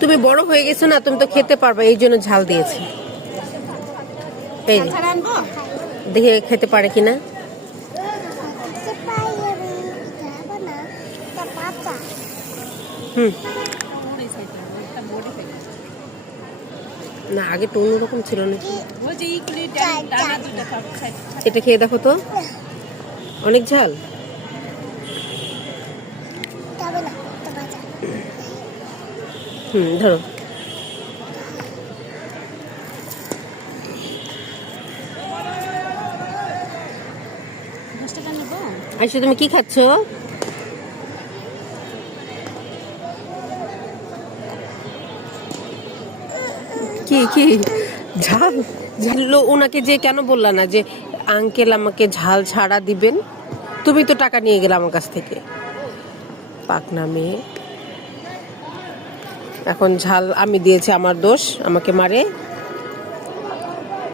তুমি বড় হয়ে গেছো না, তুমি তো খেতে পারবে, এই জন্য ঝাল দিয়েছি। এই যে, দেখে খেতে পারে কিনা। হুম, না আগে তো অন্যরকম ছিল না। এটা খেয়ে দেখো তো, অনেক ঝাল। ধরো। আচ্ছা, তুমি কি খাচ্ছ? কি কি ঝাল? ঝাল ওনাকে যে কেন বললা না যে আঙ্কেল আমাকে ঝাল ছাড়া দিবেন? তুমি তো টাকা নিয়ে গেলে আমার কাছ থেকে। পাকনা মেয়ে। এখন ঝাল আমি দিয়েছি, আমার দোষ, আমাকে মারে।